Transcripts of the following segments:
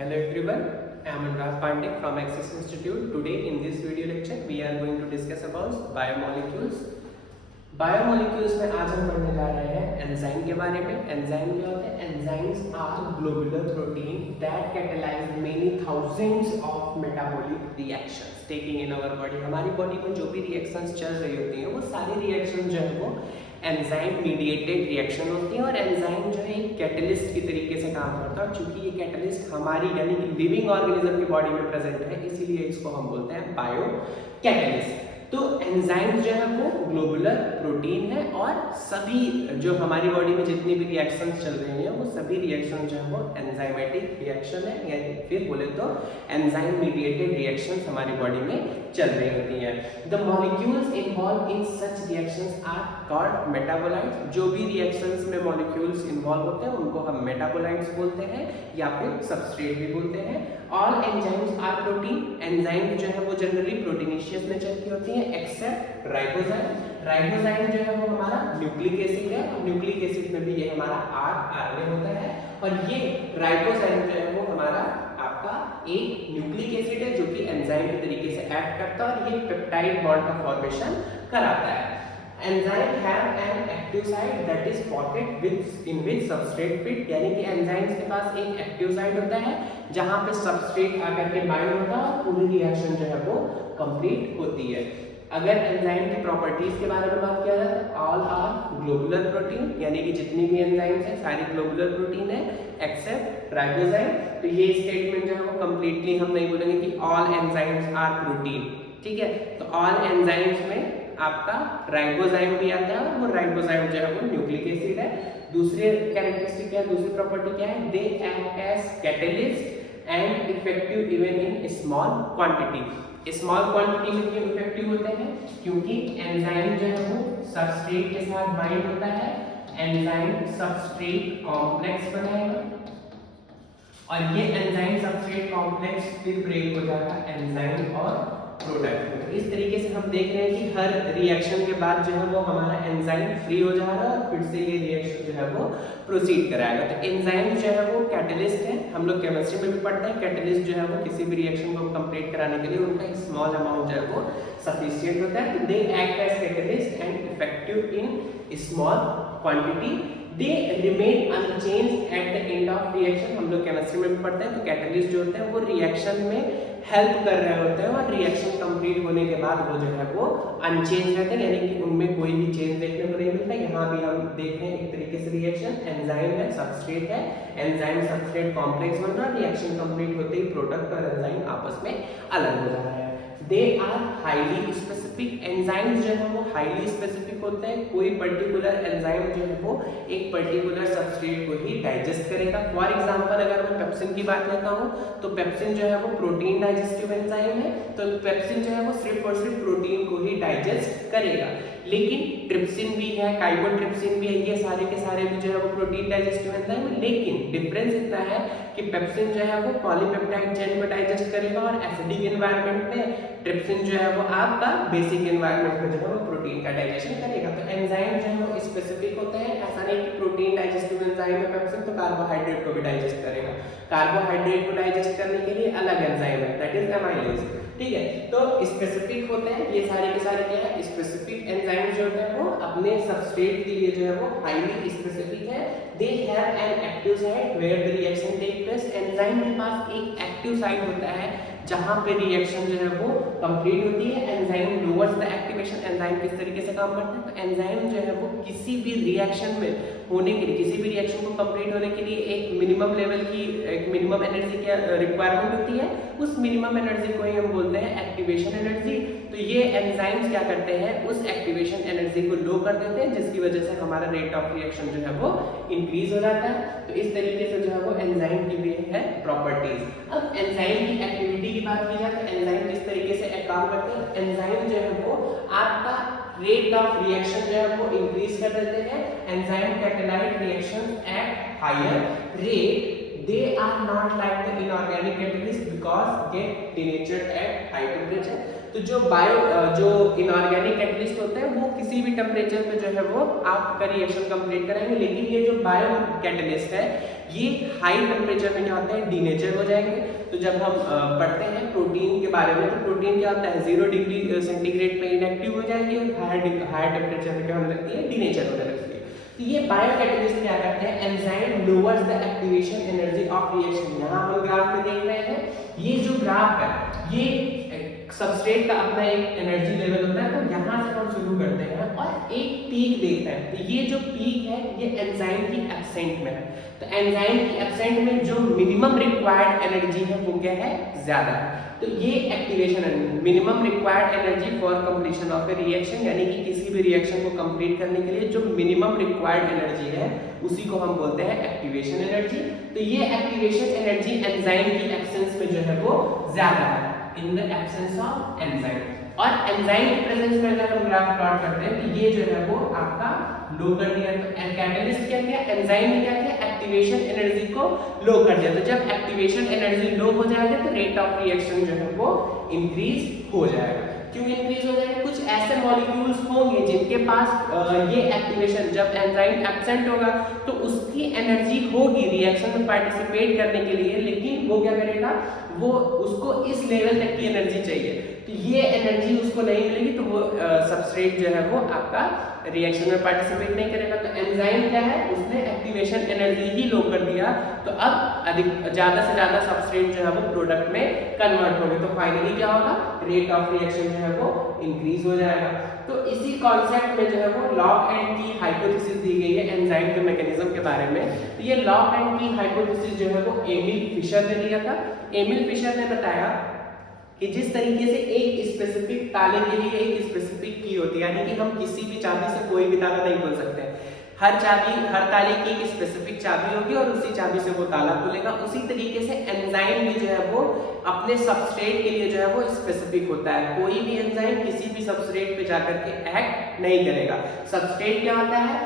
Hello everyone, I am Anurag Pandey from Axis Institute. Today in this video lecture we are going to discuss about biomolecules. Biomolecules में आज हम पढ़ने जा रहे हैं enzyme के बारे में। एंजाइम क्या होते हैं? Enzymes are globular protein that catalyse many thousands of metabolic reactions taking in our body. हमारी बॉडी में जो भी रिएक्शंस चल रही होती हैं वो सारी रिएक्शन जो है वो एंजाइम मीडिएटेड रिएक्शन होती है और एंजाइम जो है एक कैटलिस्ट की तरीके से काम करता है। और चूंकि ये कैटलिस्ट हमारी यानी कि लिविंग ऑर्गेनिज्म की बॉडी में प्रेजेंट है इसीलिए इसको हम बोलते हैं बायो कैटलिस्ट। तो एंजाइम जो है वो ग्लोबुलर प्रोटीन है और सभी जो हमारी बॉडी में जितनी भी रिएक्शंस चल रही हैं वो सभी रिएक्शन जो है वो एंजाइमेटिक रिएक्शन है, यानी फिर बोले तो एंजाइम मीडिएटेड रिएक्शंस हमारी बॉडी में चल रही होती हैं। The molecules involve in such reactions are called metabolites. जो भी रिएक्शंस में मॉलिक्यूल्स इन्वॉल्व होते हैं उनको हम मेटाबोलाइट्स बोलते हैं या फिर सबस्ट्रेट भी बोलते हैं। All enzymes are protein. Enzyme जो है वो जनरली प्रोटीनेशियस नेचर की होती है एक्सेप्ट राइबोजाइम। राइबोजाइम जो है वो हमारा न्यूक्लिक एसिड है और न्यूक्लिक एसिड में भी ये हमारा आरएनए होता है और ये राइबोजाइम जो है वो हमारा आपका एक न्यूक्लिक एसिड है जो कि एंजाइम के तरीके से एक्ट करता है और ये पेप्टाइड बॉन्ड का फॉर्मेशन कराता है। Enzyme have an active site that is pocket with in which substrate fit, यानी कि एंजाइम्स के पास एक एक्टिव साइट होता है जहां पे सबस्ट्रेट आकर के बाइंड होता है और पूरी रिएक्शन जो है वो कंप्लीट होती है। अगर एंजाइम की प्रॉपर्टीज के बारे में बात किया जाए तो ऑल आर ग्लोबुलर प्रोटीन, यानी कि जितनी भी एंजाइम्स हैं सारी ग्लोबुलर प्रोटीन है एक्सेप्ट राइबोजाइम। तो ये स्टेटमेंट जो है वो कंप्लीटली हम नहीं बोलेंगे कि ऑल एंजाइम्स आर प्रोटीन, ठीक है। तो ऑल एंजाइम्स में आपका राइबोजाइम भी आता है और वो राइबोजाइम जो है वो न्यूक्लिक एसिड है। दूसरी कैरेक्टरिस्टिक क्या है, दूसरी प्रॉपर्टी क्या है? They act as catalyst and effective even in small quantity. Small quantity में क्यों इफेक्टिव होते हैं? क्योंकि एंजाइम जो है वो सबस्ट्रेट के साथ बाइंड होता है, एंजाइम सबस्ट्रेट कॉम्प्लेक्स बनाएगा और ये एंजाइम सबस्ट्रेट कॉम्प्लेक्स फिर ब्रेक हो जाता है एंजाइम और प्रोडक्ट। तो इस तरीके से हम देख रहे हैं कि हर रिएक्शन के बाद जो है वो हमारा एंजाइम फ्री हो जा रहा है और फिर से ये रिएक्शन जो है वो प्रोसीड कराएगा। तो एंजाइम जो है वो कैटलिस्ट है। हम लोग केमिस्ट्री में भी पढ़ते हैं कैटलिस्ट जो है वो किसी भी रिएक्शन को कंप्लीट कराने के लिए उनका स्मॉल अमाउंट जो है वो सफिशिएंट होता है। तो they act as catalyst and effective in small quantity. They remain unchanged at the end of reaction. हम लोग केमिस्ट्री में भी पढ़ते हैं तो कैटलिस्ट जो होते हैं वो रिएक्शन में हेल्प कर रहे होते हैं और रिएक्शन कंप्लीट होने के बाद वो जो है वो अनचेंज रहते हैं, यानी कि उनमें कोई भी चेंज देखने को नहीं मिलता। यहाँ भी हम देख रहे हैं एक तरीके से रिएक्शन एंजाइम है सबस्ट्रेट है, एंजाइम सबस्ट्रेट कॉम्प्लेक्स बन रहा है, रिएक्शन कंप्लीट होते ही प्रोडक्ट और एंजाइम आपस में अलग हो जा रहा है। They are highly specific. Enzymes जो है वो हाईली स्पेसिफिक होते हैं। कोई पर्टिकुलर एंजाइम जो है वो एक पर्टिकुलर सबस्ट्रेट को ही डाइजेस्ट करेगा। फॉर एग्जांपल अगर मैं पेप्सिन की बात लेता हूँ तो पेप्सिन जो है वो प्रोटीन डाइजेस्टिव एंजाइम है, तो पेप्सिन जो है वो सिर्फ और सिर्फ प्रोटीन को ही डाइजेस्ट करेगा। लेकिन ट्रिप्सिन भी है, काइमोट्रिप्सिन भी है, ये सारे के सारे भी जो है वो प्रोटीन डाइजेस्टिव एंजाइम है। लेकिन डिफरेंस इतना है कि पेप्सिन जो है वो पॉलीपेप्टाइड चेन को डाइजेस्ट करेगा और एसिडिक एनवायरनमेंट में ट्रिप्सिन जो है वो आपका बेसिक एनवायरनमेंट में जो है वो प्रोटीन का डाइजेशन करेगा। तो एंजाइम जो है वो स्पेसिफिक होते हैं। ऐसा नहीं कि प्रोटीन डाइजेस्टिव एंजाइम है पेप्सिन तो कार्बोहाइड्रेट को भी डाइजेस्ट करेगा। कार्बोहाइड्रेट को डाइजेस्ट करने के लिए अलग एंजाइम है दैट इज एमाइलेज, ठीक है। तो स्पेसिफिक होते हैं ये सारे के सारे क्या है स्पेसिफिक एंजाइम जो होते हैं वो अपने सबस्ट्रेट के लिए जो है वो हाईली स्पेसिफिक है। They have an active site where the reaction take place. Enzyme के पास एक एक्टिव साइट होता है जहां पे रिएक्शन जो है वो कंप्लीट होती है। Enzyme lowers the activation. Enzyme किस तरीके से काम करते हैं? तो एंजाइम जो है वो किसी भी रिएक्शन में होने के लिए किसी भी रिएक्शन को कंप्लीट होने के लिए एक मिनिमम लेवल की एक मिनिमम एनर्जी की रिक्वायरमेंट होती है। उस मिनिमम एनर्जी को ही हम बोलते हैं एक्टिवेशन एनर्जी। तो ये एंजाइम्स क्या करते हैं उस एक्टिवेशन एनर्जी को लो कर देते हैं जिसकी वजह से हमारा रेट ऑफ रिएक्शन जो है वो इंक्रीज हो जाता है। तो इस तरीके से जो है वो एंजाइम की भी है प्रॉपर्टीज। अब एंजाइम की एक्टिविटी की बात की जाए तो एंजाइम किस तरीके से काम करते हैं? एंजाइम जो है वो आपका रेट ऑफ रिएक्शन जो है वो इंक्रीज कर देते हैं। Enzyme catalyse reaction at higher rate they are not like the inorganic catalyst because get denatured at high temperature। तो जो इनऑर्गेनिक कैटलिस्ट होते हैं वो किसी भी टेम्परेचर पे जो है वो आपका रिएक्शन कंप्लीट कराएंगे, लेकिन ये जो बायो कैटलिस्ट है ये हाई टेम्परेचर में क्या होता है, डीनेचर हो जाएंगे। तो जब हम पढ़ते हैं प्रोटीन के बारे में, तो प्रोटीन क्या होता है 0 डिग्री सेंटीग्रेड पे इनएक्टिव हो जाएगी और हायर टेम्परेचर में क्या होने लगती है, डीनेचर होने लगती है। तो ये बायो कैटलिस्ट क्या करते हैं, enzyme lowers the activation energy of reaction. यहाँ हम ग्राफ में देख रहे हैं, ये जो ग्राफ है ये सबस्ट्रेट का अपना एक एनर्जी लेवल होता है, तो यहाँ से हम शुरू करते हैं और एक पीक देखते हैं। तो ये जो पीक है ये एंजाइम की एब्सेंट में है। तो एंजाइम की एब्सेंट में जो मिनिमम रिक्वायर्ड एनर्जी है वो क्या है, ज्यादा है। तो ये activation energy, minimum required energy for completion of A reaction, यानी कि किसी भी रिएक्शन को कंप्लीट करने के लिए जो मिनिमम रिक्वायर्ड एनर्जी है उसी को हम बोलते हैं एक्टिवेशन एनर्जी। तो ये एक्टिवेशन एनर्जी एंजाइम की एब्सेंस में जो है वो ज्यादा है, in the absence of enzyme. और एंजाइम की प्रेजेंस में अगर हम ग्राफ प्लॉट करते हैं तो ये जो है वो आपका लो कर दिया। तो कैटलिस्ट क्या किया, एंजाइम ने क्या किया, एक्टिवेशन एनर्जी को लो कर दिया। तो जब एक्टिवेशन एनर्जी लो हो जाएगा तो रेट ऑफ रिएक्शन जो है वो इंक्रीज हो जाएगा। क्यों इंक्रीज हो जाएगा, कुछ ऐसे मॉलिक्यूल्स होंगे जिनके पास ये एक्टिवेशन, जब एंजाइम एब्सेंट होगा तो उसकी एनर्जी होगी रिएक्शन में पार्टिसिपेट करने के लिए, लेकिन वो क्या करेगा, वो उसको इस लेवल तक की एनर्जी चाहिए। तो ये एनर्जी उसको नहीं मिलेगी तो वो सबस्ट्रेट जो है वो आपका रिएक्शन में पार्टिसिपेट नहीं करेगा। तो एंजाइम क्या है, उसने एक्टिवेशन एनर्जी ही लो कर दिया, तो अब ज्यादा से ज्यादा सबस्ट्रेट जो है वो प्रोडक्ट में कन्वर्ट होंगे। तो फाइनली क्या होगा, रेट ऑफ रिएक्शन जो है वो इंक्रीज हो जाएगा। तो इसी कॉन्सेप्ट में जो है वो लॉक एंड की हाइपोथेसिस दी गई है एंजाइम के मैकेनिज्म के बारे में। तो ये लॉक एंड की हाइपोथेसिस जो है वो एमिल फिशर ने दिया था। एमिल फिशर ने बताया कि जिस तरीके से एक स्पेसिफिक ताले के लिए एक स्पेसिफिक की होती है, यानी कि हम किसी भी चाबी से कोई भी ताला नहीं खोल सकते हैं, हर ताले की एक स्पेसिफिक चाबी होगी और उसी चाबी से वो ताला खुलेगा। उसी तरीके से एंजाइम भी जो है वो अपने सबस्ट्रेट के लिए जो है वो स्पेसिफिक होता है। कोई भी एंजाइम किसी भी सबस्ट्रेट पे जाकर के एक्ट नहीं करेगा। सबस्ट्रेट क्या होता है,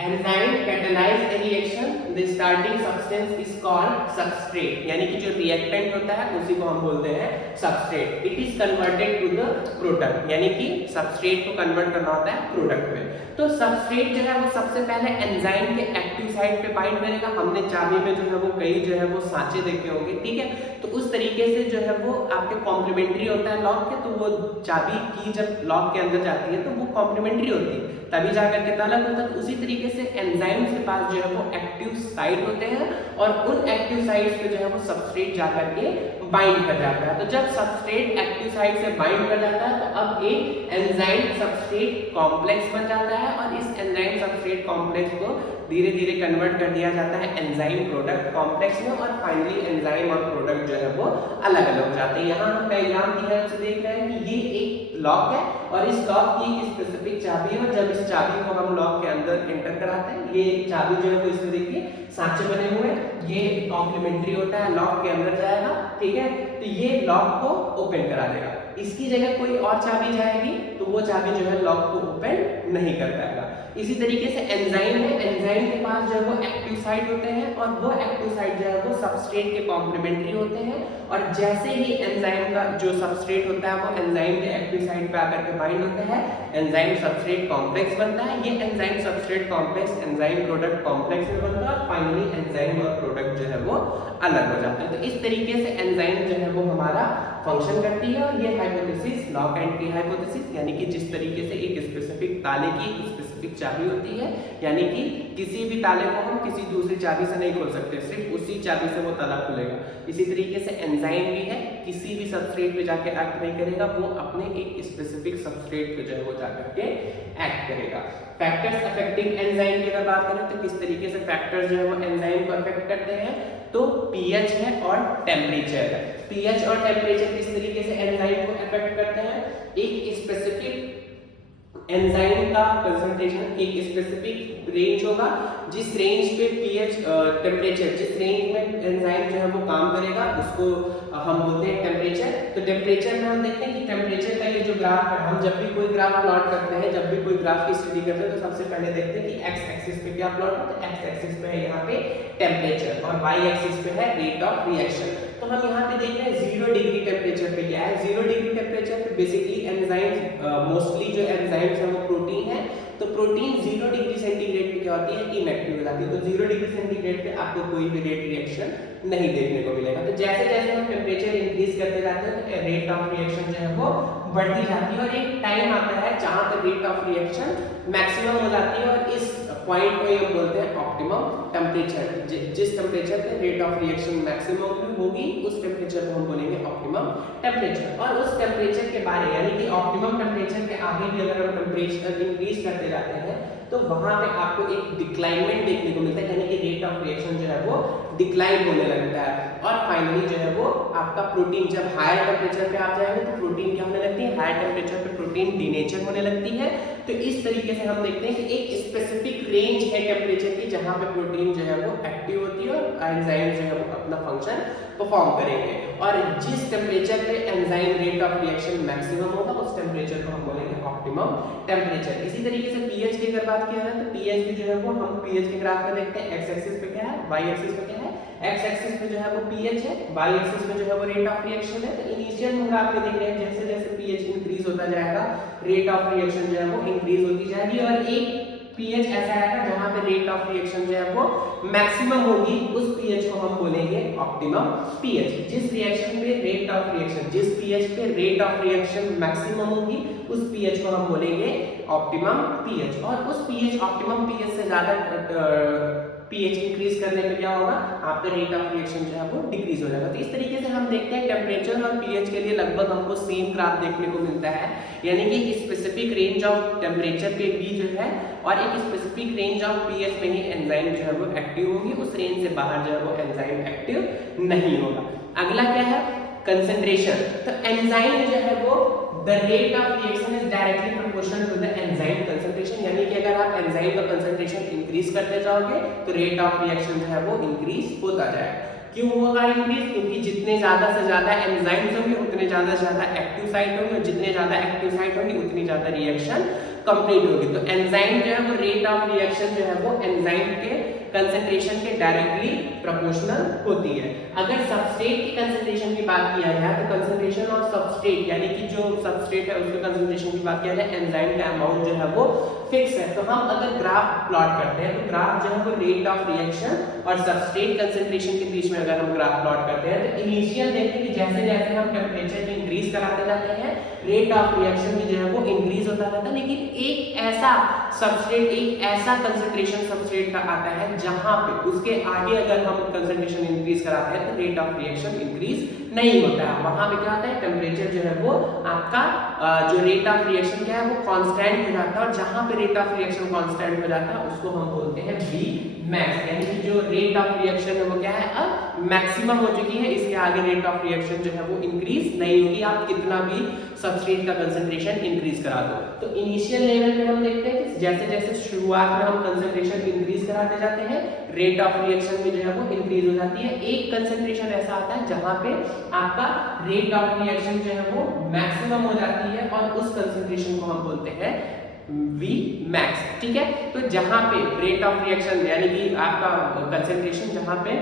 enzyme catalyse the reaction, the starting substance is called substrate, यानी कि जो रिएक्टेंट होता है उसी को हम बोलते हैं substrate. It is converted to the product, यानी कि सबस्ट्रेट को कन्वर्ट करना होता है प्रोडक्ट में। तो सबस्ट्रेट जो है वो सबसे पहले एंजाइम के एक्टिव साइट पे बाइंड करेगा। हमने चाबी में जो है वो कई जो है वो सांचे देखे होंगे, ठीक है। तो उस तरीके से जो है वो आपके कॉम्प्लीमेंट्री होता है लॉक के, तो वो चाबी की जब लॉक के अंदर जाती है तो वो कॉम्प्लीमेंट्री होती है, तभी जाकर के ताला खुलता है। तो उसी तरीके से एंजाइम्स के पास जो है वो एक्टिव साइट होते हैं और उन एक्टिव साइट्स पे जो है वो सबस्ट्रेट जाकर के बाइंड कर जाता है। तो जब सबस्ट्रेट एक्टिव साइट से बाइंड कर जाता है तो अब एक एंजाइम सबस्ट्रेट कॉम्प्लेक्स बन जाता है और इस एंजाइम सबस्ट्रेट कॉम्प्लेक्स को धीरे धीरे कन्वर्ट कर दिया जाता है एंजाइम प्रोडक्ट कॉम्प्लेक्स में, और फाइनली एंजाइम और प्रोडक्ट जो है वो अलग अलग हो जाते हैं। यहाँ हम डायग्राम की हेल्प से देख रहे हैं कि ये एक लॉक है और इस लॉक की एक स्पेसिफिक चाबी है, और जब इस चाबी को हम लॉक के अंदर एंटर कराते हैं, ये चाबी जो है वो इसमें देखिए सांचे बने हुए हैं, ये कॉम्प्लीमेंट्री होता है, लॉक के अंदर जाएगा, ठीक है। तो ये लॉक को ओपन करा देगा। इसकी जगह कोई और चाबी जाएगी तो वो चाबी जो है लॉक को ओपन नहीं कर पाएगा। इसी तरीके से एंजाइम है, एंजाइम के पास जो है वो एक्टिव साइट होते हैं और वो एक्टिव साइट जो है वो सबस्ट्रेट के कॉम्प्लीमेंट्री होते हैं, और जैसे ही एंजाइम का जो सबस्ट्रेट होता है वो एंजाइम के एक्टिव साइट पे आकर के बाइंड होता है, एंजाइम सबस्ट्रेट कॉम्प्लेक्स बनता है। ये enzyme substrate complex enzyme product complex में बनता है और फाइनली एंजाइम और प्रोडक्ट जो है वो अलग हो जाता है। तो इस तरीके से एंजाइम जो है वो हमारा फंक्शन करती है, और ये हाइपोथेसिस लॉक एंड की हाइपोथेसिस, यानी कि जिस तरीके से एक स्पेसिफिक ताले की एक स्पेसिफिक चाबी होती है, यानी कि किसी भी ताले को हम किसी दूसरी चाबी से नहीं खोल सकते, सिर्फ उसी चाबी से वो ताला खुलेगा। इसी तरीके से एंजाइम भी है, किसी भी सबस्ट्रेट पे जाके एक्ट नहीं करेगा, वो अपने एक स्पेसिफिक सबस्ट्रेट पे जो है वो जाकर के एक्ट करेगा। फैक्टर्स अफेक्टिंग एंजाइम की अगर बात करें तो किस तरीके से फैक्टर्स जो है वो एंजाइम को अफेक्ट करते हैं, तो पीएच है और टेम्परेचर है। पीएच और टेम्परेचर किस तरीके से एंजाइम को अफेक्ट करते हैं, एक स्पेसिफिक एंजाइम का कंसंट्रेशन एक स्पेसिफिक रेंज होगा, जिस रेंज पे पीएच टेम्परेचर, जिस रेंज में एंजाइम जो है वो काम करेगा उसको हम बोलते हैं टेम्परेचर। तो टेम्परेचर में हम देखते हैं कि टेम्परेचर का ये जो ग्राफ है, हम जब भी कोई ग्राफ प्लॉट करते हैं, जब भी कोई ग्राफ की स्टडी करते हैं, तो सबसे पहले देखते हैं कि एक्स एक्सिस पे क्या प्लॉट है। तो एक्स एक्सिस पे है यहाँ पे टेम्परेचर और वाई एक्सिस पे है रेट ऑफ रिएक्शन। तो हम यहाँ पे देख रहे हैं 0 डिग्री टेम्परेचर पे क्या है। 0 डिग्री टेम्परेचर पे बेसिकली एंजाइम्स, मोस्टली जो एंजाइम्स है वो प्रोटीन है। तो प्रोटीन 0 डिग्री सेंटीग्रेड पे क्या होती है, इनएक्टिव हो जाती है। तो 0 डिग्री सेंटीग्रेड पे आपको कोई भी रेट रिएक्शन नहीं देखने को मिलेगा। तो जैसे जैसे हम टेम्परेचर इंक्रीज करते जाते हैं तो रेट ऑफ रिएक्शन जो है वो बढ़ती जाती है और एक टाइम आता है जहां पर रेट ऑफ रिएक्शन मैक्सिमम हो जाती है और इस पॉइंट को हम बोलते हैं ऑप्टिमम टेम्परेचर। जिस टेम्परेचर पे रेट ऑफ रिएक्शन मैक्सिमम होगी उस टेम्परेचर को हम बोलेंगे ऑप्टिमम टेम्परेचर। और उस टेम्परेचर के बारे यानी कि ऑप्टिमम टेम्परेचर के आगे भी अगर हम टेम्परेचर इंक्रीज करते जाते हैं तो वहां पे आपको एक डिक्लाइनमेंट देखने को मिलता है, यानी कि रेट ऑफ रिएक्शन जो है वो डिक्लाइन होने लगता है। और फाइनली जो है वो आपका प्रोटीन जब हायर टेम्परेचर पे आप जाएंगे तो प्रोटीन क्या होने लगती है, हायर टेम्परेचर पे प्रोटीन डीनेचर होने लगती है। तो इस तरीके से हम देखते हैं कि एक स्पेसिफिक रेंज है टेम्परेचर की जहां पे प्रोटीन जो है वो एक्टिव होती है और एंजाइम जो है वो अपना फंक्शन परफॉर्म करेंगे। और जिस टेम्परेचर पे enzyme rate of reaction maximum होगा उस टेम्परेचर को हम बोलेंगे ऑप्टिमम टेम्परेचर। इसी तरीके से पीएच की अगर बात किया जाए तो पीएच भी जो है वो हम पीएच के ग्राफ में देखते हैं, एक्स एक्सिस पे क्या है, वाई एक्सिस पे क्या है। एक्स एक्सिस पे जो है वो पीएच है, वाई एक्सिस पे जो है वो रेट ऑफ रिएक्शन है। तो इनिशियल में ग्राफ में देख रहे हैं जैसे जैसे पीएच इंक्रीज होता जाएगा रेट ऑफ रिएक्शन जो है वो इंक्रीज होती जाएगी और एक पीएच ऐसा आएगा जहां पे रेट ऑफ रिएक्शन जो है वो मैक्सिमम होगी, उस पीएच को हम बोलेंगे ऑप्टिमम पीएच। जिस रिएक्शन पे रेट ऑफ रिएक्शन, जिस पीएच पे रेट ऑफ रिएक्शन मैक्सिमम होगी उस पीएच को हम बोलेंगे ऑप्टिमम पीएच। और उस पीएच ऑप्टिमम पीएच से ज्यादा पीएच इंक्रीज करने पे क्या होगा, आपका रेट ऑफ रिएक्शन जो है वो डिक्रीज हो जाएगा। तो इस तरीके से हम देखते हैं टेम्परेचर और पीएच के लिए लगभग हमको सेम ग्राफ देखने को मिलता है, यानी कि स्पेसिफिक रेंज ऑफ टेम्परेचर पे भी जो है और एक स्पेसिफिक रेंज ऑफ पीएच में ही एंजाइम जो है वो एक्टिव होगी, उस रेंज से बाहर जो है वो एंजाइम एक्टिव नहीं होगा। अगला क्या है, कंसंट्रेशन। तो एंजाइम जो है वो the rate of reaction is directly proportional to the enzyme concentration, यानी कि अगर आप एंजाइम का कंसंट्रेशन इंक्रीज करते जाओगे तो रेट ऑफ रिएक्शन जो है वो इंक्रीज होता जाएगा। क्यों होगा इंक्रीज, क्योंकि जितने ज्यादा से ज्यादा एंजाइम्स होंगे उतने ज्यादा से ज्यादा एक्टिव साइट होंगे और जितने ज्यादा एक्टिव साइट होंगी उतनी ज्यादा रिएक्शन कंप्लीट होगी। तो एंजाइम जो है वो रेट ऑफ रिएक्शन जो है वो एंजाइम के कंसंट्रेशन के डायरेक्टली प्रोपोर्शनल होती है। अगर सबस्ट्रेट की कंसंट्रेशन की बात किया जाए तो कंसंट्रेशन ऑफ सबस्ट्रेट यानी कि जो सबस्ट्रेट है उसके कंसंट्रेशन की बात किया जाए एंजाइम का अमाउंट जो है वो फिक्स है। तो हम अगर ग्राफ प्लॉट करते हैं तो ग्राफ जो है वो रेट ऑफ रिएक्शन और सबस्ट्रेट कंसंट्रेशन के बीच में अगर हम ग्राफ प्लॉट करते हैं तो इनिशियल देखते हैं कि जैसे जैसे हम टेम्परेचर इंक्रीज कराते जाते हैं रेट ऑफ रिएक्शन भी जो है वो इंक्रीज होता जाता है। लेकिन एक ऐसा सबस्ट्रेट, एक ऐसा कंसंट्रेशन सबस्ट्रेट का आता है जहां पे उसके आगे अगर हम कंसंट्रेशन इंक्रीज कराते हैं तो रेट ऑफ रिएक्शन इंक्रीज नहीं होता है। वहां पे क्या होता है, टेम्परेचर जो है वो आपका जो रेट ऑफ रिएक्शन क्या है वो कांस्टेंट हो जाता है और जहां पे रेट ऑफ रिएक्शन कांस्टेंट हो जाता है उसको हम बोलते हैं वी मैक्स, यानी कि जो रेट ऑफ रिएक्शन है वो क्या है अब मैक्सिमम हो चुकी है, इसके आगे रेट ऑफ रिएक्शन जो है वो इंक्रीज नहीं होगी, आप कितना भी सबस्ट्रेट का कंसंट्रेशन इंक्रीज करा दो। तो इनिशियल लेवल पे हम देखते हैं कि जैसे जैसे शुरुआत में हम कंसंट्रेशन इंक्रीज कराते जाते हैं रेट ऑफ रिएक्शन भी जो है वो इंक्रीज हो जाती है। एक कंसंट्रेशन ऐसा आता है जहां पे आपका रेट ऑफ रिएक्शन जो है वो मैक्सिमम हो जाती है और उस कंसंट्रेशन को हम बोलते हैं V मैक्स। ठीक है, तो जहां पे रेट ऑफ रिएक्शन यानी कि आपका कंसंट्रेशन जहां पे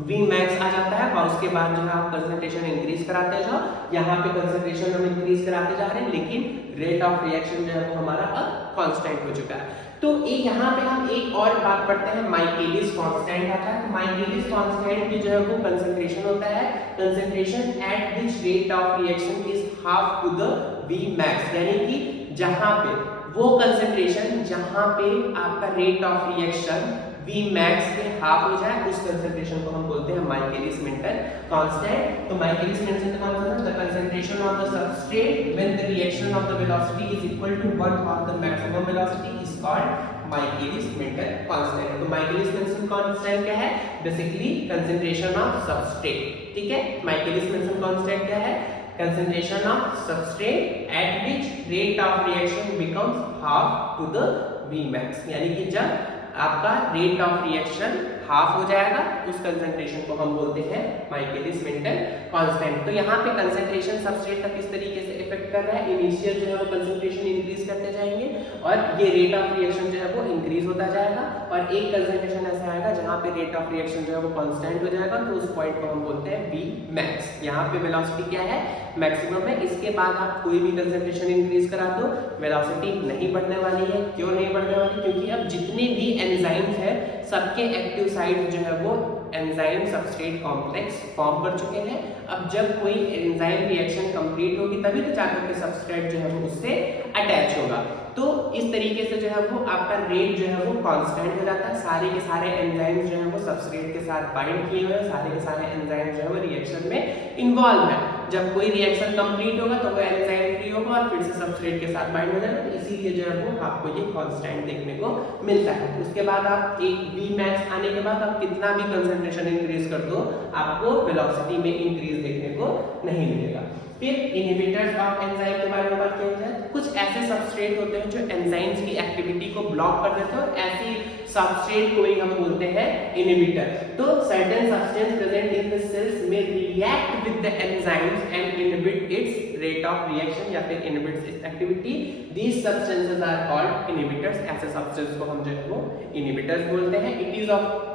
V मैक्स आ जाता है और उसके बाद जो है आप कंसंट्रेशन इंक्रीज कराते जाओ, यहाँ पे कंसंट्रेशन हम इंक्रीज कराते जा रहे हैं लेकिन रेट ऑफ रिएक्शन जो है वो हमारा अब कांस्टेंट हो चुका है। तो यहाँ पे हम एक और बात पढ़ते हैं, माइकेलिस कांस्टेंट आता है। माइकेलिस कांस्टेंट की जो है वो कंसंट्रेशन होता है concentration at which rate of reaction is half to the V max, यानी कि जहां पे वो कंसंट्रेशन जहां पे आपका rate of reaction V max के हाफ हो जाए उस कंसंट्रेशन को हम बोलते हैं माइकेलिस मेंटन कांस्टेंट। तो Michaelis Menten constant the concentration of the substrate when the reaction of the velocity is equal to 1 of the maximum velocity is called Michaelis Menten constant. तो माइकेलिस मेंटन कांस्टेंट क्या है, basically concentration of substrate. ठीक है, माइकेलिस Menten constant क्या है, concentration of substrate at which rate of reaction becomes half to the V max, यानी कि जब आपका रेट ऑफ रिएक्शन हाफ हो जाएगा, उस कंसंट्रेशन को हम बोलते हैं माइकलिस मेंटन कांस्टेंट। तो यहाँ पे कंसंट्रेशन सबस्ट्रेट का किस तरीके से इफेक्ट कर रहा है, इनिशियल जो है वो कंसंट्रेशन इंक्रीज करते जाएंगे और ये रेट ऑफ रिएक्शन जो है वो इंक्रीज होता जाएगा, और एक कंसंट्रेशन ऐसा आएगा जहाँ पे रेट ऑफ रिएक्शन जो है वो कांस्टेंट हो जाएगा, तो उस पॉइंट को हम बोलते हैं V max। यहाँ पे वेलोसिटी क्या है, मैक्सिमम है। इसके बाद आप कोई भी कंसंट्रेशन इंक्रीज करा दो, वेलोसिटी नहीं बढ़ने वाली है। क्यों नहीं बढ़ने वाली, क्योंकि अब जितने भी एंजाइम्स हैं सबके एक्टिव साइट जो है वो एंजाइम सबस्ट्रेट कॉम्प्लेक्स फॉर्म कर चुके हैं। अब जब कोई एंजाइम रिएक्शन कंप्लीट होगी तभी तो जाकर के सबस्ट्रेट जो है वो उससे अटैच होगा। तो इस तरीके से जो है वो आपका रेट जो है वो कांस्टेंट हो जाता है। सारे के सारे एंजाइम्स जो है वो सबस्ट्रेट के साथ बाइंड किए हुए हैं, सारे के सारे एंजाइम जो है वो रिएक्शन में इन्वॉल्व है। जब कोई रिएक्शन कंप्लीट होगा तो वो एंजाइम फ्री होगा और फिर से सबस्ट्रेट के साथ बाइंड हो जाएगा, तो इसीलिए जो है वो आपको ये कांस्टेंट देखने को मिलता है। उसके बाद आप एक V max आने के बाद आप कितना भी कंसंट्रेशन इंक्रीज कर दो, आपको वेलोसिटी में इंक्रीज देखने को नहीं मिलेगा। फिर इनहिबिटर्स ऑफ एंजाइम के बारे में बात किया जाए, कुछ ऐसे सबस्ट्रेट होते हैं जो एंजाइम्स की एक्टिविटी को ब्लॉक कर देते हैं और ऐसी सबस्ट्रेट को ही हम बोलते हैं इनहिबिटर। तो certain substance present in the cells में react with the enzymes and inhibit its rate of reaction या फिर inhibits its activity, these substances are called inhibitors. ऐसे सब्सटेंस को हम जो है वो इनहिबिटर्स बोलते हैं। It is of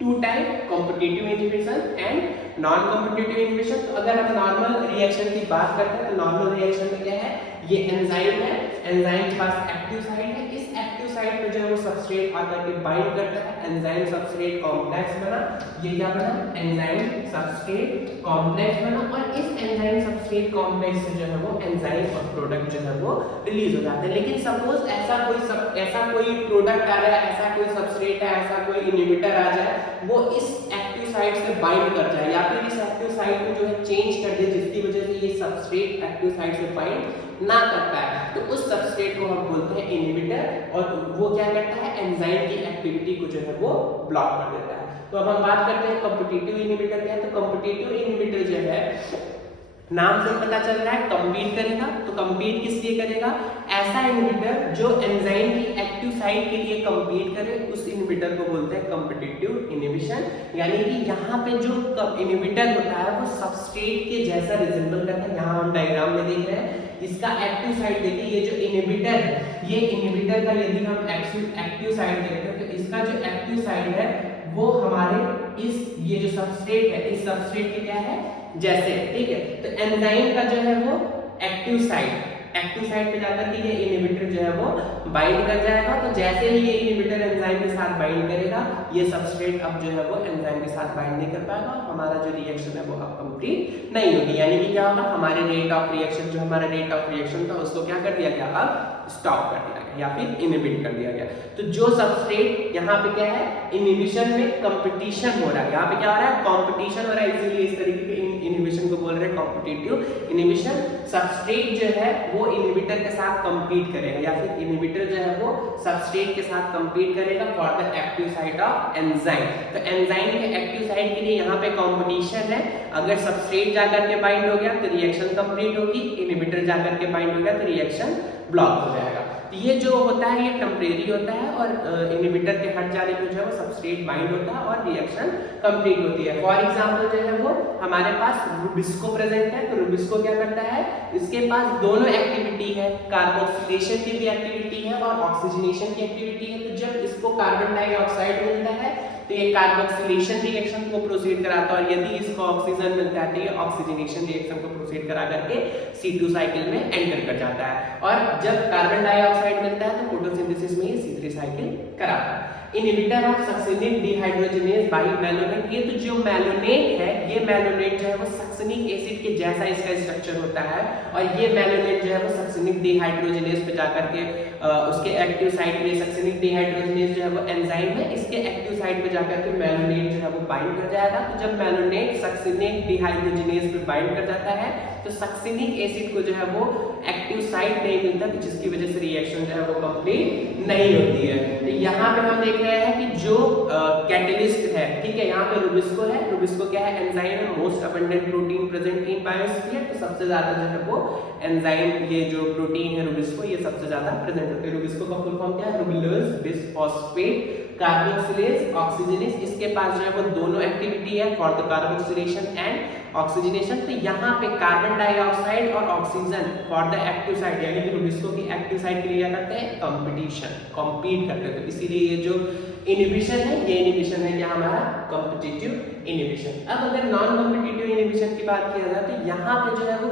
two type, competitive inhibition and non competitive inhibition. तो अगर हम नॉर्मल रिएक्शन की बात करते हैं तो नॉर्मल रिएक्शन में क्या है, ये एंजाइम है, एंजाइम के पास एक्टिव साइट है, इस एक्टिव साइट पे जो है वो सबस्ट्रेट आकर के बाइंड करता है, एंजाइम सबस्ट्रेट कॉम्प्लेक्स बना, ये क्या बना, एंजाइम सबस्ट्रेट कॉम्प्लेक्स बना, और इस एंजाइम सबस्ट्रेट कॉम्प्लेक्स से जो है वो एंजाइम और प्रोडक्ट जो है वो रिलीज हो जाते हैं। लेकिन सपोज ऐसा कोई प्रोडक्ट आ रहा है, ऐसा कोई सबस्ट्रेट है, ऐसा कोई इनहिबिटर आ जाए, वो इस एक्टिव साइट से बाइंड कर जाए या फिर इस एक्टिव साइट को जो है चेंज कर दे, जिसकी वजह से ये सबस्ट्रेट एक्टिव साइट से बाइंड ना कर पाए, तो उस सबस्ट्रेट को हम बोलते हैं इनहिबिटर, और वो क्या करता है, एंजाइम की एक्टिविटी को जो है वो ब्लॉक कर देता है। तो अब हम बात करते हैं कॉम्पिटिटिव इनहिबिटर क्या है। तो कॉम्पिटिटिव इनहिबिटर जो है, नाम से पता चल रहा है कम्पीट करेगा, तो कम्पीट किस लिए करेगा, ऐसा इनहिबिटर जो एंजाइम की एक्टिव साइट के लिए कम्पीट करे, उस इनहिबिटर को बोलते हैं कॉम्पिटिटिव इनहिबिशन। यानी कि यहाँ पे जो इनहिबिटर होता है वो सबस्ट्रेट के जैसा रिजेंबल करता है। यहाँ हम डायग्राम में देख रहे हैं, इसका एक्टिव साइट देखिए, ये जो इनहिबिटर है, ये इनहिबिटर का यदि हम एक्टिव साइट देखते हैं तो इसका जो एक्टिव साइट है वो हमारे ये जो सबस्ट्रेट है, इस सबस्ट्रेट के क्या है जैसे, ठीक है। तो एंजाइम का जो है वो एक्टिव साइट पे जाकर के ये इनहिबिटर जो है वो बाइंड कर जाएगा। तो जैसे ही ये इनहिबिटर एंजाइम के साथ बाइंड करेगा, ये सबस्ट्रेट अब जो है वो एंजाइम के साथ बाइंड नहीं कर पाएगा, हमारा जो रिएक्शन है वो अब कंप्लीट नहीं होगी। यानी कि क्या होगा, हमारे रेट ऑफ रिएक्शन, जो हमारा रेट ऑफ रिएक्शन था उसको क्या कर दिया गया, अब स्टॉप कर दिया गया या फिर इनहिबिट कर दिया गया। तो जो सबस्ट्रेट यहाँ पे क्या है, इनहिबिशन में कंपटीशन हो रहा है, यहाँ पे क्या हो रहा है, कंपटीशन हो रहा है, इसीलिए इस तरीके के इनहिबिशन को बोल रहे हैं कॉम्पिटिटिव इनहिबिशन। सबस्ट्रेट जो है वो इनहिबिटर के साथ कंपीट करेगा या फिर इनहिबिटर जो है वो सबस्ट्रेट के साथ कंपीट करेगा for the active site of enzyme. तो एंजाइम के एक्टिव साइट के लिए यहाँ पे कंपटीशन है। अगर सबस्ट्रेट जाकर के बाइंड हो गया तो रिएक्शन कंप्लीट होगी, इनहिबिटर जाकर के बाइंड हो गया तो रिएक्शन ब्लॉक हो जाएगा। तो ये जो होता है ये टेम्परेरी होता है, और इनहिबिटर के हट जाने पे जो है वो सबस्ट्रेट बाइंड होता है और रिएक्शन कंप्लीट होती है। फॉर एग्जांपल जो है वो हमारे पास रुबिस्को प्रेजेंट है, तो रुबिस्को क्या करता है, इसके पास दोनों एक्टिविटी है, कार्बोक्सिलेशन की भी एक्टिविटी है और ऑक्सीजनेशन की एक्टिविटी है। तो जब इसको कार्बन डाइऑक्साइड मिलता है तो ये कार्बोक्सिलेशन रिएक्शन को प्रोसीड कराता है, और यदि इसको ऑक्सीजन मिलता है तो ये ऑक्सीजनेशन रिएक्शन को प्रोसीड करा करके C2 साइकिल में एंटर कर जाता है, और जब कार्बन डाइऑक्साइड मिलता है तो फोटोसिंथेसिस में ये C3 साइकिल कराता है। Inhibitor of succinic dehydrogenase by malonate, ये तो जो मैलोनेट है, ये मैलोनेट जो है वो सक्सिनिक एसिड के जैसा इसका स्ट्रक्चर होता है, और ये मैलोनेट जो है वो सक्सिनिक डिहाइड्रोजनेज पे जाकर के उसके एक्टिव साइट पे, सक्सिनिक डिहाइड्रोजनेज जो है वो एंजाइम है, इसके एक्टिव साइट पे जाकर के मैलोनेट जो है वो बाइंड कर जाएगा। तो जब मैलोनेट सक्सिनिक डिहाइड्रोजनेज पे बाइंड कर जाता है तो सक्सिनिक एसिड को जो है वो एक्टिव साइट नहीं मिलता, तो जिसकी वजह से रिएक्शन जो है वो कंप्लीट नहीं होती है। तो यहाँ पे हम देख रहे हैं कि जो कैटलिस्ट है, ठीक है, यहाँ पे रुबिस्को है, रुबिस्को क्या है, एंजाइम है, most abundant protein present in biosphere. तो सबसे ज्यादा जो है वो एंजाइम, ये जो प्रोटीन है रुबिस्को, ये सबसे ज्यादा प्रेजेंट होते हैं। रुबिस्को का फुल फॉर्म क्या है, रुबिलोज बिसफॉस्फेट कार्बोक्सिलेज, ऑक्सीजनेज, इसके पास जो है वो दोनों एक्टिविटी है for the carboxylation and oxygenation. तो यहाँ पे कार्बन डाइऑक्साइड और oxygen for the active site, यानी कि इसको की एक्टिव साइट के लिए क्या करते हैं, कंपटीशन, कॉम्पीट करते हैं। तो इसीलिए ये जो इनहिबिशन है, ये इनहिबिशन है क्या हमारा, कॉम्पिटिटिव इनहिबिशन। अब अगर नॉन कॉम्पिटिटिव इनहिबिशन की बात किया जाए तो यहाँ पे जो है वो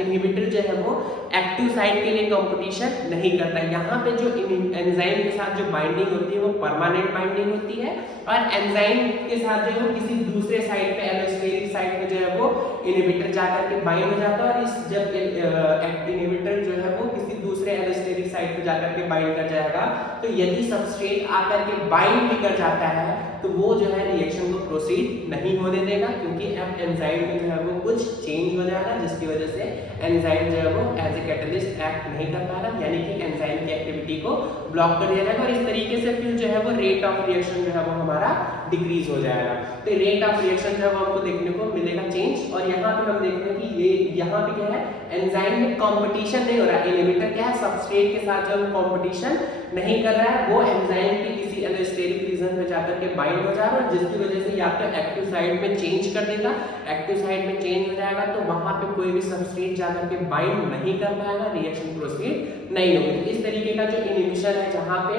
इनहिबिटर जो है वो एक्टिव साइट के लिए कंपटीशन नहीं करता। यहाँ पे जो एंजाइम के साथ जो बाइंडिंग होती है वो परमानेंट बाइंडिंग होती है, और एंजाइम के साथ जो है वो किसी दूसरे साइट पे, एलोस्टेरिक साइट पे जो है वो इनहिबिटर जाकर के बाइंड हो जाता है। और इस जब इनहिबिटर जो है वो किसी दूसरे एलोस्टेरिक साइट पे जाकर के बाइंड कर जाएगा, तो यदि सबस्ट्रेट आकर के बाइंड भी कर जाता है तो वो जो है रिएक्शन को प्रोसीड नहीं होने देगा, क्योंकि अब एंजाइम में जो है वो कुछ चेंज हो जाएगा, जिसकी वजह से एंजाइम जो है वो एज ए कैटलिस्ट एक्ट नहीं कर पा रहा, यानी कि एंजाइम की एक्टिविटी को ब्लॉक कर दिया जाएगा। और इस तरीके से फिर जो है वो रेट ऑफ रिएक्शन जो है वो हमारा डिक्रीज हो जाएगा। तो रेट ऑफ रिएक्शन जो है वो हमको देखने को मिलेगा चेंज। और यहाँ पे हम देखते हैं कि ये यहाँ पे क्या है, एंजाइम में कंपटीशन नहीं हो रहा है। इनहिबिटर क्या है, सबस्ट्रेट के साथ जो कंपटीशन नहीं कर रहा है, वो एंजाइम के किसी एलोस्टेरिक रीजन पे जाकर के बाइंड हो जा रहा है, जिसकी वजह से या तो एक्टिव साइट में चेंज कर देगा, एक्टिव साइट में चेंज हो जाएगा तो वहां पे कोई भी सबस्ट्रेट जाकर के बाइंड नहीं कर पाएगा, रिएक्शन प्रोसीड नहीं होगी। तो इस तरीके का जो इनहिबिशन है, जहां पे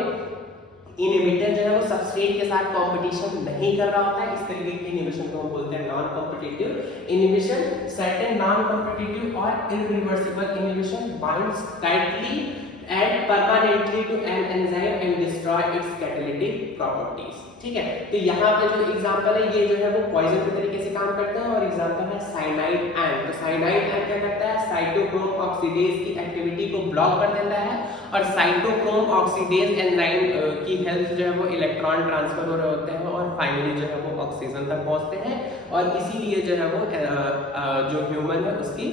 इनहिबिटर जो है वो सबस्ट्रेट के साथ कंपटीशन नहीं कर रहा होता है, इस तरीके के इनहिबिशन को हम बोलते हैं non competitive inhibition. Certain non competitive और irreversible inhibition binds tightly and permanently to an enzyme and destroy its catalytic properties। ठीक है, तो यहाँ पे जो एग्जांपल है ये जो है वो पॉइजन के तरीके से काम करते हैं, और एग्जांपल है साइनाइड एंड। तो साइनाइड एंड क्या करता है, साइटोक्रोम ऑक्सीडेज की एक्टिविटी को ब्लॉक कर देता है, और साइटोक्रोम ऑक्सीडेज एंजाइम की हेल्प जो है वो इलेक्ट्रॉन ट्रांसफर हो रहे होते हैं, और फाइनली जो है वो ऑक्सीजन तक पहुंचते हैं, और इसीलिए जो है वो जो ह्यूमन है उसकी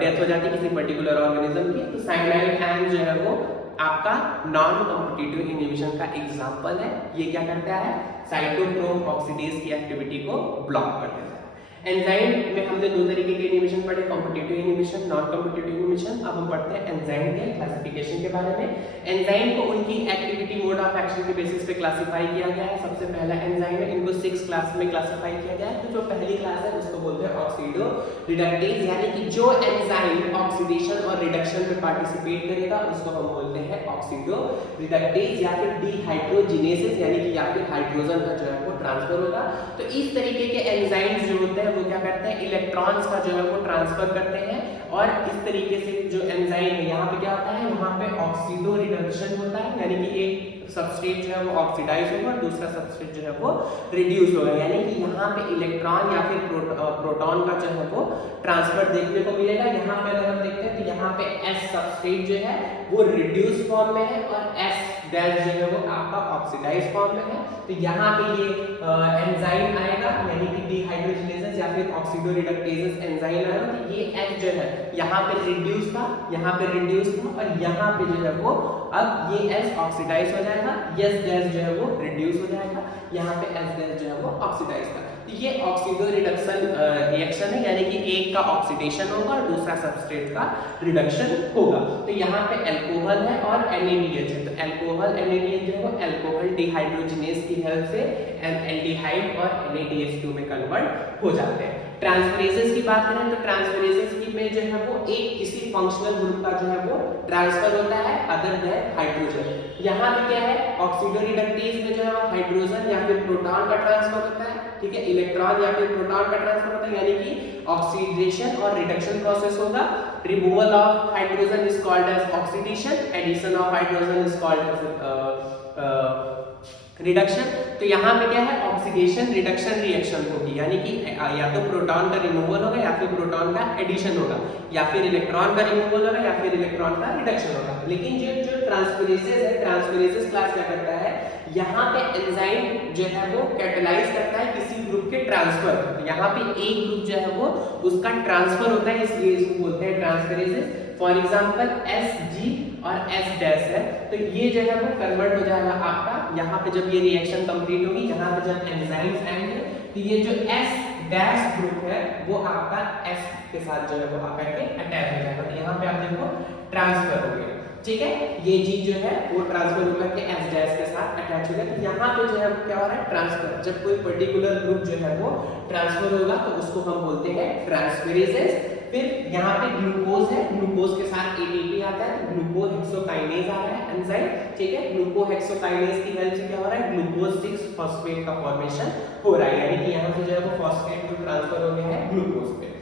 डेथ हो जाती है किसी पर्टिकुलर ऑर्गेनिज्म की। तो साइनाइड एंड जो है वो आपका नॉन कॉम्पिटिटिव इनहिबिशन का एग्जांपल है। ये क्या करता है, साइटोक्रोम ऑक्सीडेज की एक्टिविटी को ब्लॉक कर देता है। एंजाइम में हमने दो तरीके के इनहिबिशन पढ़े, competitive inhibition, non competitive inhibition. अब हम पढ़ते हैं एंजाइम के क्लासिफिकेशन के बारे में। एंजाइम को उनकी एक्टिविटी मोड ऑफ एक्शन के बेसिस पे क्लासिफाई किया गया है। सबसे पहला एंजाइम है, इनको 6 क्लास में क्लासिफाई किया गया है। तो जो पहली क्लास है उसको बोलते हैं ऑक्सीडो रिडक्टेज, यानी कि जो एंजाइम ऑक्सीडेशन और रिडक्शन में पार्टिसिपेट करेगा उसको हम बोलते हैं ऑक्सीडो रिडक्टेज, या फिर डिहाइड्रोजिनेसिस, यानी कि या फिर हाइड्रोजन का जो है वो ट्रांसफर होगा। तो इस तरीके के एंजाइम्स जो होते हैं वो क्या करते हैं, इलेक्ट्रॉन्स का जो है वो ट्रांसफर करते हैं, और इस तरीके से जो एंजाइम है यहाँ पे क्या होता है, यहाँ पे ऑक्सीडो रिडक्शन होता है, यानी कि एक सबस्ट्रेट जो है वो ऑक्सीडाइज होगा और दूसरा सबस्ट्रेट जो है वो रिड्यूस होगा, यानी कि यहाँ पे इलेक्ट्रॉन या फिर प्रोटॉन का जो है वो ट्रांसफर देखने को मिलेगा। यहाँ पे अगर हम देखते हैं तो यहाँ पे S सबस्ट्रेट जो है वो रिड्यूस फॉर्म में है, और S डैश जो है वो आपका ऑक्सीडाइज फॉर्म में है। तो यहाँ पे ये एंजाइम आएगा, यानी कि डिहाइड्रोजिनेसेस या फिर ऑक्सीडो रिडक्टेजेस एंजाइम आएगा। तो ये H जो है यहाँ पे रिड्यूस था, यहाँ पे रिड्यूस था, और यहाँ पे जो है वो अब ये S ऑक्सीडाइज हो जाएगा, S डैश जो है वो रिड्यूस हो जाएगा, यहाँ पे S डैश जो है वो ऑक्सीडाइज था। तो ये ऑक्सीडो रिडक्शन रिएक्शन है, यानी कि एक का ऑक्सीडेशन होगा और दूसरा सबस्ट्रेट का रिडक्शन होगा। तो यहाँ पे अल्कोहल है और NaDH है। तो अल्कोहल NaDH जो है वो अल्कोहल डिहाइड्रोजिनेज की हेल्प से एल्डिहाइड और NaDH2 में कन्वर्ट हो जाते हैं। ट्रांसफरेजेस की बात करें तो ट्रांसफरेजेस की में जो है वो एक किसी फंक्शनल ग्रुप का जो है वो ट्रांसफर होता है अदर देन हाइड्रोजन। यहाँ पे क्या है, ऑक्सीडो रिडक्टेज में जो है हाइड्रोजन या फिर प्रोटॉन का ट्रांसफर होता है, ठीक है, इलेक्ट्रॉन या फिर प्रोटॉन का ट्रांसफर होता है, यानी कि ऑक्सीडेशन और रिडक्शन प्रोसेस होगा। Removal of hydrogen is called as oxidation, addition of hydrogen is called as reduction. तो यहाँ पे क्या है, ऑक्सीडेशन रिडक्शन रिएक्शन होगी, यानी कि या तो प्रोटॉन का रिमूवल होगा या फिर प्रोटॉन का एडिशन होगा, या फिर इलेक्ट्रॉन का रिमूवल होगा या फिर इलेक्ट्रॉन का रिडक्शन होगा। लेकिन जो ट्रांसफरेजेस है, ट्रांसफरेजेस क्लास क्या करता है, यहाँ पे एंजाइम जो है वो कैटलाइज करता है किसी ग्रुप के ट्रांसफर। यहाँ पे एक ग्रुप जो है वो उसका ट्रांसफर होता है, इसलिए इसको बोलते हैं ट्रांसफरेजेस। फॉर एग्जांपल Sg और S डैश है, तो ये जो है वो कन्वर्ट हो जाएगा आपका, यहाँ पे जब ये रिएक्शन कंप्लीट होगी, यहाँ पे जब एंजाइम्स आएंगे तो ये जो S डैश ग्रुप है वो आपका S के साथ जो है वो आकर के अटैच हो जाएगा। तो यहाँ पे आप देखो ट्रांसफर हो गया, ठीक है, ये जी जो है वो ट्रांसफर होकर के एस डैश के साथ अटैच हो गया। तो यहाँ पे जो है वो क्या हो रहा है, ट्रांसफर। जब कोई पर्टिकुलर ग्रुप जो है वो ट्रांसफर होगा तो उसको हम बोलते हैं ट्रांसफरेजेस। फिर यहाँ पे ग्लूकोज है, ग्लूकोज के साथ एटीपी आता है, तो ग्लूकोहेक्सोकाइनेज आ रहा है एंजाइम। ठीक है, ग्लूकोहेक्सोकाइनेज की हेल्प से क्या हो रहा है, ग्लूकोज 6 फॉस्फेट का फॉर्मेशन हो रहा है, यानी कि यहाँ से जो है वो फॉस्फेट को ट्रांसफर हो गया है ग्लूकोज पे।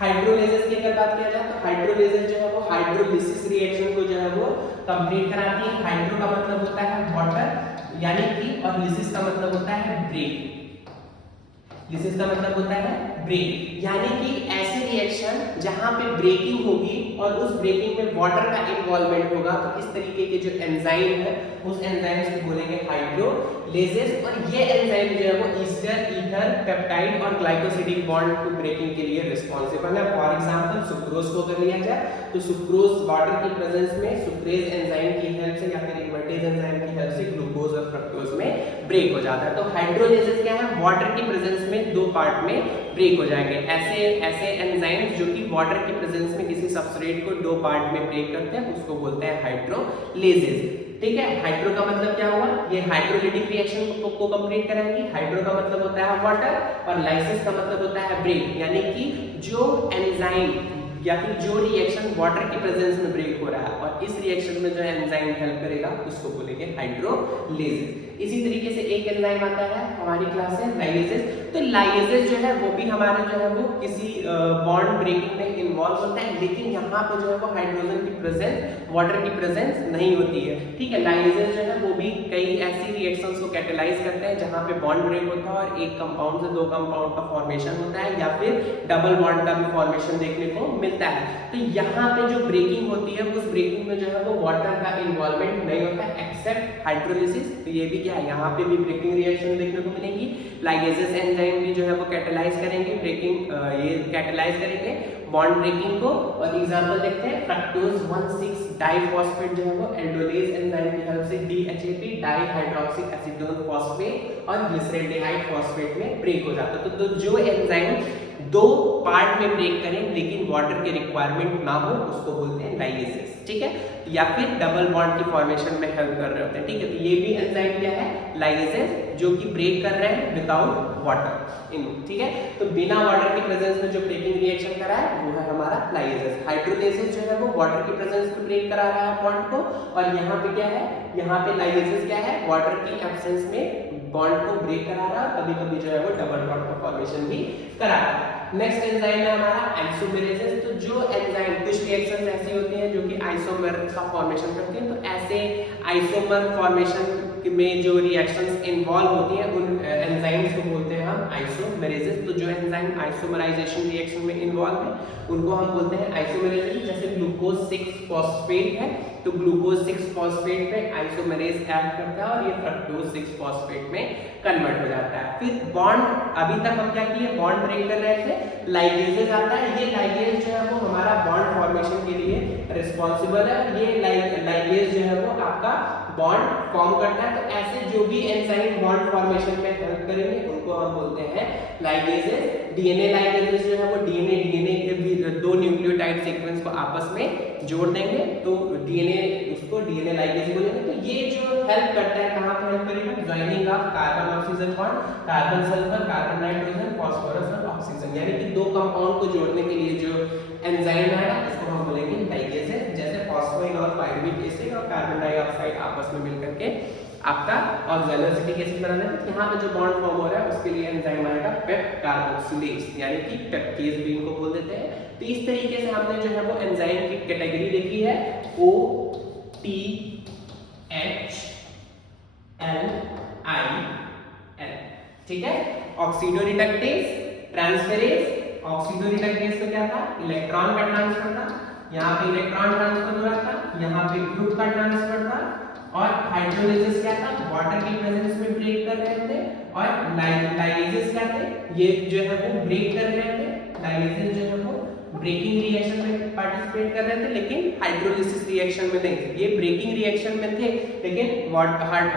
हाइड्रोलेजेस की अगर बात किया जाए तो हाइड्रोलेजेस जो है वो हाइड्रोलिसिस रिएक्शन को जो है वो कंप्लीट कराती है। हाइड्रो का मतलब होता है वाटर यानी कि, और लिसिस का मतलब होता है ब्रेक। लिसिस का मतलब होता है ब्रेक, यानी कि ऐसी रिएक्शन जहां पे ब्रेकिंग होगी और उस ब्रेकिंग में वाटर का इन्वॉल्वमेंट होगा, तो इस तरीके के जो एंजाइम है उस एंजाइम को बोलेंगे हाइड्रोलेजेस। और ये एंजाइम जो है वो ईस्टर, ईथर, पेप्टाइड और ग्लाइकोसिडिक बॉन्ड को ब्रेकिंग के लिए रिस्पांसिबल है। फॉर एग्जांपल सुक्रोज को अगर लिया जाए तो सुक्रोज वाटर की प्रेजेंस में सुक्रेज एंजाइम की हेल्प से या फिर इन्वर्टेज एंजाइम की हेल्प से ग्लूकोज और फ्रक्टोज में ब्रेक हो जाता है। तो हाइड्रोलेजेस क्या है, वाटर की प्रेजेंस में दो पार्ट में ब्रेक हो जाएंगे। ऐसे एंजाइम्स जो कि वाटर की प्रेजेंस में किसी सबस्ट्रेट को दो पार्ट में ब्रेक करते हैं उसको बोलते हैं हाइड्रोलेजेस। ठीक है, हाइड्रो का मतलब क्या हुआ, ये हाइड्रोलिटिक रिएक्शन को कंप्लीट कराएंगी। हाइड्रो का मतलब होता है वाटर और लाइसिस का मतलब होता है ब्रेक, यानी कि जो एंजाइम या फिर जो रिएक्शन वाटर की प्रेजेंस में ब्रेक हो रहा है और इस रिएक्शन में जो एंजाइम हेल्प करेगा उसको बोलेंगे हाइड्रोलेजेस। इसी तरीके से एक एंजाइम आता है हमारी क्लास है लाइगेजेस। तो लाइगेजेस जो है वो भी हमारे जो है वो किसी बॉन्ड ब्रेकिंग में इन्वॉल्व होता है, लेकिन यहाँ पे जो है वो हाइड्रोजन की प्रेजेंस, वाटर की प्रेजेंस नहीं होती है। ठीक है, लाइगेजेस जो है वो भी कई ऐसी रिएक्शंस को कैटेलाइज करते हैं जहाँ पे बॉन्ड ब्रेक होता है और एक कंपाउंड से दो कंपाउंड का फॉर्मेशन होता है या फिर डबल बॉन्ड का भी फॉर्मेशन देखने को मिलता है। तो यहाँ पे जो ब्रेकिंग होती है उस ब्रेकिंग में जो है वो वाटर का इन्वॉल्वमेंट नहीं होता है एक्सेप्ट हाइड्रोलिसिस। तो ये भी क्या है, यहाँ पे भी ब्रेकिंग रिएक्शन देखने को मिलेंगी। लाइगेजेस एंजाइम भी जो है वो कैटेलाइज करेंगे ब्रेकिंग, ये कैटेलाइज करेंगे बॉन्ड ब्रेकिंग को। और एग्जांपल देखते हैं, फ्रक्टोज 1,6 डाइफॉस्फेट जो है वो एल्डोलेज एंजाइम की हेल्प से DHAP डाइहाइड्रोक्सी एसीटोन फॉस्फेट और ग्लिसरैल्डिहाइड फॉस्फेट में ब्रेक हो जाता है। तो जो एंजाइम दो पार्ट में ब्रेक करें लेकिन वाटर की रिक्वायरमेंट ना हो उसको बोलते हैं लाइगेजेस। ठीक है, या फिर डबल बॉन्ड की फॉर्मेशन में हेल्प कर रहे होते हैं। ठीक है, तो ये भी एंजाइम क्या है, लाइगेजेस, जो कि ब्रेक कर रहे हैं विदाउट वाटर इन। ठीक है, तो बिना वाटर की प्रेजेंस में जो ब्रेकिंग रिएक्शन करा है वो है हमारा लाइगेजेस। हाइड्रोलेजेस जो है वो वाटर की प्रेजेंस में ब्रेक करा रहा है बॉन्ड को, और यहाँ पे क्या है, यहाँ पे लाइगेजेस क्या है, वाटर की एब्सेंस में बॉन्ड को ब्रेक करा रहा है, कभी कभी जो है वो डबल बॉन्ड का फॉर्मेशन भी करा रहा है। नेक्स्ट एंजाइम है हमारा आइसोमेरेजेस। तो जो एंजाइम, कुछ रिएक्शंस ऐसी होती हैं जो कि आइसोमर का फॉर्मेशन करती हैं, तो ऐसे आइसोमर फॉर्मेशन में जो रिएक्शंस इन्वॉल्व होती हैं उन एंजाइम्स को बोलते हैं हम आइसोमेरेजेस। तो जो एंजाइम आइसोमराइजेशन रिएक्शन में इन्वॉल्व है उनको हम बोलते हैं आइसोमेरेजेस। जैसे ग्लूकोज 6 फॉस्फेट है, तो ग्लूकोज 6 फॉस्फेट पे आइसोमेरेज एक्ट करता है और ये फ्रक्टोज 6 फॉस्फेट में कन्वर्ट हो जाता है। फिर बॉन्ड, अभी तक हम क्या किए, बॉन्ड ब्रेक कर रहे थे, लाइगेजेस आता है। ये लाइगेज जो है वो हमारा बॉन्ड फॉर्मेशन के लिए रिस्पांसिबल है। ये लाइगेज जो है वो आपका बॉन्ड फॉर्म करता है। तो ऐसे जो भी एंजाइम बॉन्ड फॉर्मेशन में हेल्प करेंगे उनको हम बोलते हैं लाइगेजेस। डीएनए लाइगेजेस जो है वो डीएनए के भी दो न्यूक्लियोटाइड सीक्वेंस को आपस में जोड़ देंगे, तो डीएनए, उसको डीएनए लाइगेज बोलेंगे। तो ये जो हेल्प करता है, कहां पे हेल्प करेगा, joining of carbon oxygen bond, carbon sulphur, carbon nitrogen, phosphorus और ऑक्सीजन, यानी कि दो कंपाउंड को जोड़ने के लिए जो एंजाइम है उसको हम बोलेंगे लाइगेजेस। जैसे फॉस्फोइन और पायरुविक एसिड और कार्बन डाइऑक्साइड आपस में मिलकर के आपका ऑक्सैलोएसिटिक एसिड बना देते हैं। यहाँ पे जो बॉन्ड फॉर्म हो रहा है उसके लिए एंजाइम आएगा पेप कार्बोक्सिलेज, यानी कि पेप्टेज भी इनको बोल देते हैं। तो इस तरीके से हमने जो है वो एंजाइम की कैटेगरी देखी है, O T H L I N। ठीक है, ऑक्सीडोरिडक्टेज, ट्रांसफेरेज। ऑक्सीडोरिडक्टेज तो क्या था, इलेक्ट्रॉन का ट्रांसफर था, यहाँ पे इलेक्ट्रॉन ट्रांसफर हो रहा था, यहाँ पे ग्रुप का ट्रांसफर था। और हाइड्रोलेजेस क्या था, वाटर की प्रेजेंस में ब्रेक कर रहे थे। और लाइगेजेस क्या थे, ये जो है वो ब्रेक कर रहे थे। लाइगेजेस जो है वो ब्रेकिंग रिएक्शन में पार्टिसिपेट कर रहे थे लेकिन हाइड्रोलिसिस रिएक्शन में नहीं थे। ये ब्रेकिंग रिएक्शन में थे लेकिन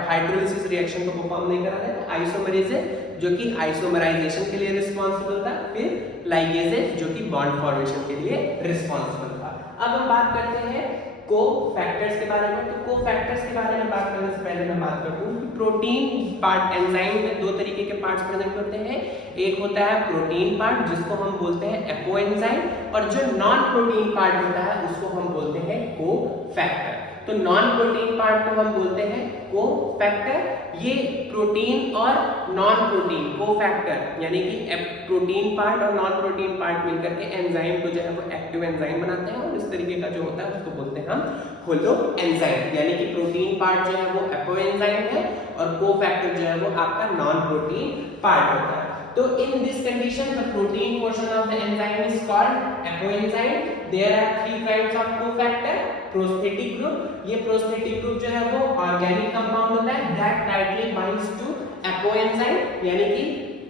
हाइड्रोलिसिस रिएक्शन को परफॉर्म नहीं कर रहे थे। आइसोमेरेजेस जो कि आइसोमराइजेशन के लिए रिस्पांसिबल था, फिर लाइगेजेस जो कि बॉन्ड फॉर्मेशन के लिए रिस्पांसिबल था। अब हम बात करते हैं कोफैक्टर्स के बारे में। तो कोफैक्टर्स के बारे में बात करने से पहले मैं बात करता हूँ कि प्रोटीन पार्ट एंजाइम में दो तरीके के पार्ट्स प्रेजेंट होते हैं। एक होता है प्रोटीन पार्ट जिसको हम बोलते हैं एपो एंजाइम, और जो नॉन प्रोटीन पार्ट होता है उसको हम बोलते हैं कोफैक्टर। तो नॉन प्रोटीन पार्ट को हम बोलते हैं कोफैक्टर। ये प्रोटीन और नॉन प्रोटीन कोफैक्टर यानी कि प्रोटीन पार्ट और नॉन प्रोटीन पार्ट मिलकर के एंजाइम को जो है वो एक्टिव एंजाइम बनाते हैं, और इस तरीके का जो होता है उसको बोलते हैं हम होलो एंजाइम। यानी कि प्रोटीन पार्ट जो है वो एपो एंजाइम है और कोफैक्टर जो है वो आपका नॉन प्रोटीन पार्ट होता है। तो in this condition the protein portion of the enzyme is called apoenzyme. There are three kinds of cofactor. Prosthetic group, ये prosthetic group जो है वो organic compound होता है that tightly binds to apoenzyme, यानी कि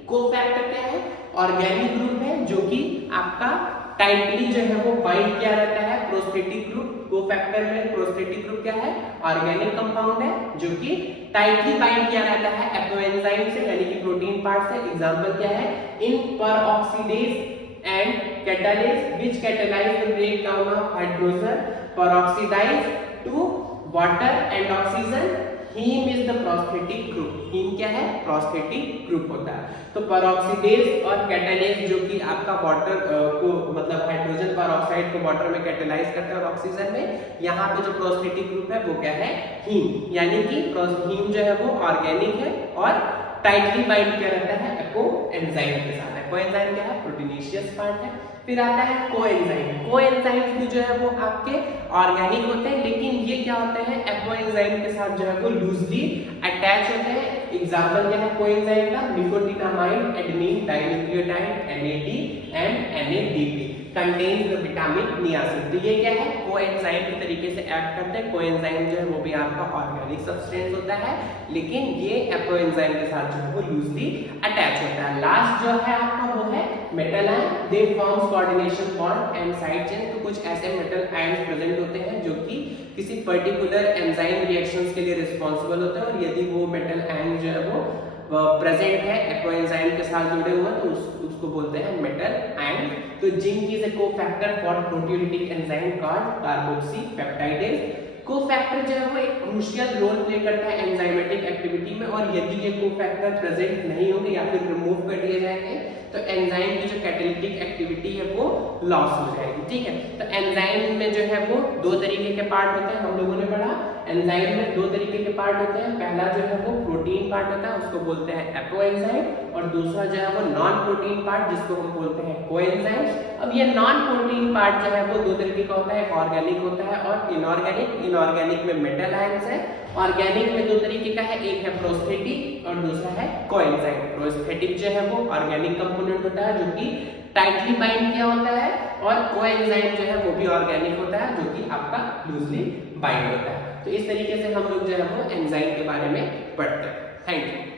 cofactor क्या है, organic group है जो कि आपका टाइटली जो है वो बाइंड किया रहता है प्रोस्थेटिक ग्रुप। कोफैक्टर में प्रोस्थेटिक ग्रुप क्या है, ऑर्गेनिक कंपाउंड है जो कि टाइटली बाइंड किया रहता है एपोएंजाइम से यानी कि प्रोटीन पार्ट से। एग्जांपल क्या है, इन peroxidase and catalase which catalyze the breakdown of hydrogen peroxidase to water and oxygen. Heme is the prosthetic group. Heme क्या है, प्रोस्थेटिक ग्रुप होता है। तो पेरोक्सीडेज और कैटालेज जो कि आपका वाटर को मतलब हाइड्रोजन पेरोक्साइड को वाटर में कैटेलाइज करता है और ऑक्सीजन में, यहाँ पे जो प्रोस्थेटिक ग्रुप है वो क्या है, हीम। यानी कि हीम जो है वो ऑर्गेनिक है और टाइटली बाइंड किया रहता है एपो एंजाइम के साथ। एपो एंजाइम क्या है, प्रोटीनेशियस पार्ट है। फिर आता है कोएंजाइम। कोएंजाइम्स भी जो है वो आपके ऑर्गेनिक होते हैं, लेकिन ये क्या होते हैं, एपो एंजाइम के साथ जो है वो लूजली अटैच होते हैं। एग्जांपल क्या है कोएंजाइम का, nicotinamide adenine dinucleotide NAD and NADP contains the vitamin niacin. तो ये क्या है, कोएंजाइम के तरीके से एक्ट करते हैं। कोएंजाइम जो है वो भी आपका ऑर्गेनिक सब्सटेंस होता है, लेकिन ये एपो एंजाइम के साथ जो है वो लूजली अटैच होता है। लास्ट जो है आपका वो है metal ion. They forms coordination bond and side chain. तो कुछ ऐसे मेटल आयंस प्रेजेंट होते हैं जो कि किसी पर्टिकुलर एंजाइम रिएक्शंस के लिए रिस्पांसिबल होते हैं, और यदि वो मेटल आयन जो है वो प्रेजेंट है एपो एंजाइम के साथ जुड़े हुए हैं तो उसको बोलते हैं मेटल आयन। तो zinc is a cofactor for proteolytic enzyme called carboxy peptidase. Cofactor जो है वो एक क्रूशियल रोल प्ले करता है एंजाइमेटिक एक्टिविटी में, और यदि ये कोफैक्टर प्रेजेंट नहीं होंगे या फिर रिमूव कर दिए जाएंगे तो एंजाइम की जो कैटालिटिक एक्टिविटी है वो लॉस हो जाएगी। ठीक है, तो एंजाइम में जो है वो दो तरीके के पार्ट होते हैं, हम लोगों ने पढ़ा। एंजाइम में दो तरीके के पार्ट होते हैं। पहला जो है वो प्रोटीन पार्ट होता है, उसको बोलते हैं एपो एंजाइम, और दूसरा जो है वो नॉन प्रोटीन पार्ट जिसको हम बोलते हैं कोएंजाइम। अब ये नॉन प्रोटीन पार्ट जो है वो दो तरीके का होता है, ऑर्गेनिक होता है और इनऑर्गेनिक। इनऑर्गेनिक में मेटल आयंस है, ऑर्गेनिक में दो तरीके का है, एक है प्रोस्थेटिक और दूसरा है कोएंजाइम। प्रोस्थेटिक जो है वो ऑर्गेनिक कंपोनेंट होता है जो कि टाइटली बाइंड किया होता है, और कोएंजाइम जो है वो भी ऑर्गेनिक होता है जो कि आपका लूजली बाइंड होता है। तो इस तरीके से हम लोग जो है वो एंजाइम के बारे में पढ़ते हैं। Thank you.